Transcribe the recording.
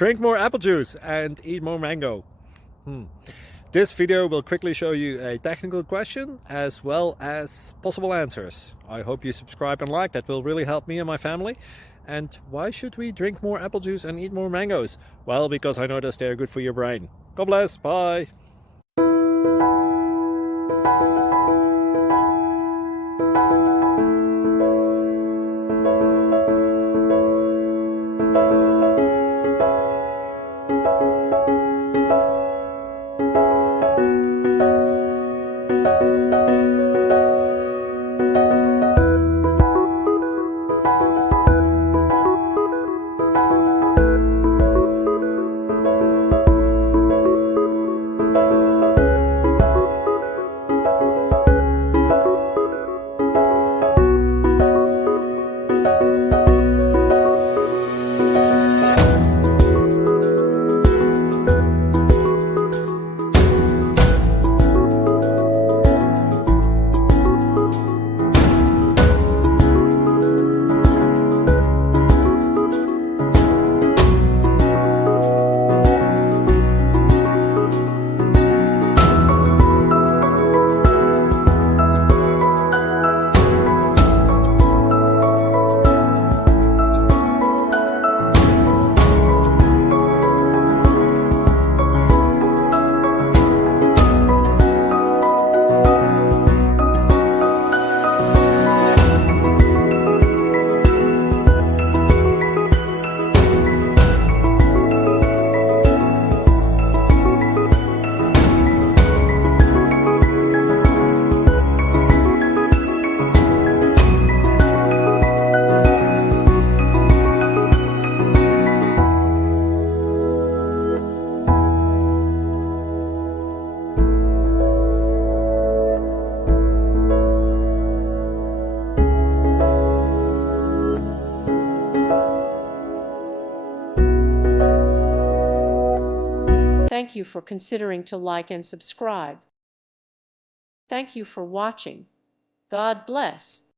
Drink more apple juice and eat more mango. This video will quickly show you a technical question as well as possible answers. I hope you subscribe and like, that will really help me and my family. And why should we drink more apple juice and eat more mangoes? Well, because I noticed they're good for your brain. God bless, bye! Thank you for considering to like and subscribe. Thank you for watching. God bless.